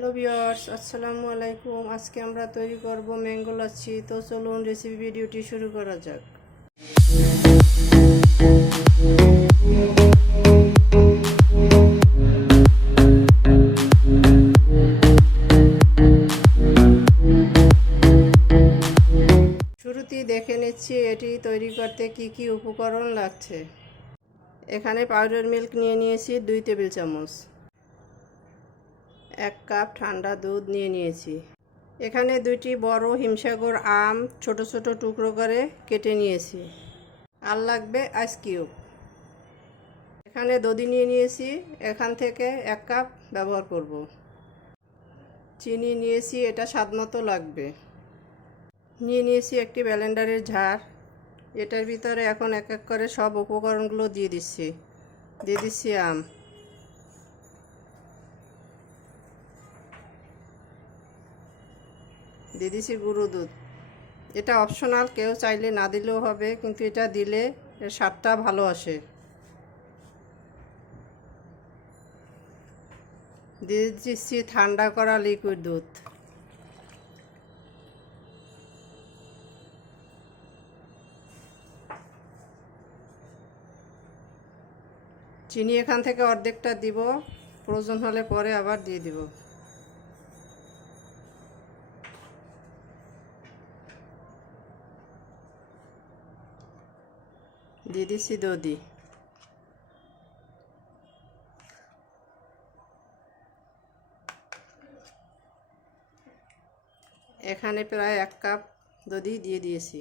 Hello viewers আসসালামু আলাইকুম আজকে আমরা তৈরি করব ম্যাঙ্গো লাচ্ছি। তো চলুন রেসিপি ভিডিওটি শুরু করা যাক। শুরুতেই দেখে নিচ্ছি এটি তৈরি করতে কি কি উপকরণ লাগছে। এখানে পাউডার মিল্ক নিয়ে নিয়েছি দুই টেবিল চামচ। এক কাপ ঠান্ডা দুধ নিয়ে নিয়েছি। এখানে দুইটি বড় হিমসাগর আম ছোট ছোট টুকরো করে কেটে নিয়েছি। আর লাগবে আইস কিউব এখানে দধি নিয়ে নিয়েছি। এখান থেকে এক কাপ ব্যবহার করব। চিনি নিয়েছি, এটা স্বাদ মতো লাগবে। নিয়ে নিয়েছি একটি ব্যালেন্ডারের ঝাড় এটার ভিতরে এখন এক এক করে সব উপকরণগুলো দিয়ে দিচ্ছি। দিয়ে দিচ্ছি আম। দিয়ে গুঁড়ো দুধ। এটা অপশনাল কেউ চাইলে না দিলেও হবে, কিন্তু এটা দিলে এর স্বাদটা ভালো আসে। দিয়ে দিচ্ছি ঠান্ডা করা লিকুইড দুধ। চিনি এখান থেকে অর্ধেকটা দিব, প্রয়োজন হলে পরে আবার দিয়ে দিব। দিয়ে দিচ্ছি দধি এখানে প্রায় এক কাপ দধি দিয়ে দিয়েছি।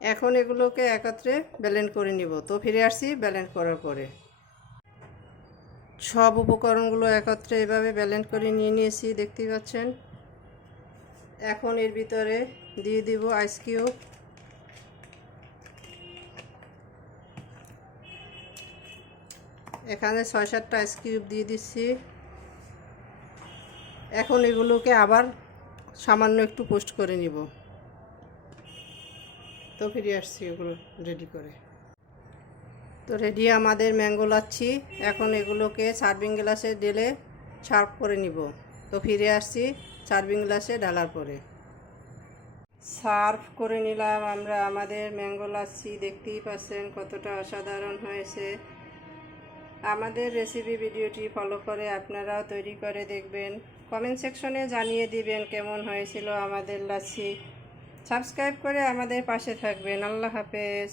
এখন এগুলোকে একত্রে ব্যালেন্ড করে নিব। তো ফিরে আসছি ব্যালেন্ড করার পরে। সব উপকরণগুলো একত্রে এভাবে ব্যালেন্ড করে নিয়ে নিয়েছি, দেখতেই পাচ্ছেন। এখন এর ভিতরে দিয়ে দিব আইস কিউব এখানে ছয় সাতটা আইস কিউব দিয়ে দিচ্ছি। এখন এগুলোকে আবার সামান্য একটু পোস্ট করে নিব। তো ফিরে আসছি এগুলো রেডি করে। তো রেডি আমাদের ম্যাঙ্গো লাচ্ছি। এখন এগুলোকে সার্ভিং গ্লাসে ঢেলে সার্ভ করে নিব। তো ফিরে আসছি সার্ভিং গ্লাসে ঢালার পরে। সার্ভ করে নিলাম আমরা আমাদের ম্যাঙ্গো লাচ্ছি, দেখতেই পাচ্ছেন কতটা অসাধারণ হয়েছে। আমাদের রেসিপি ভিডিওটি ফলো করে আপনারাও তৈরি করে দেখবেন। কমেন্ট সেকশনে জানিয়ে দিবেন কেমন হয়েছিল আমাদের লাচ্ছি। সাবস্ক্রাইব করে আমাদের পাশে থাকবেন। আল্লাহ হাফেজ।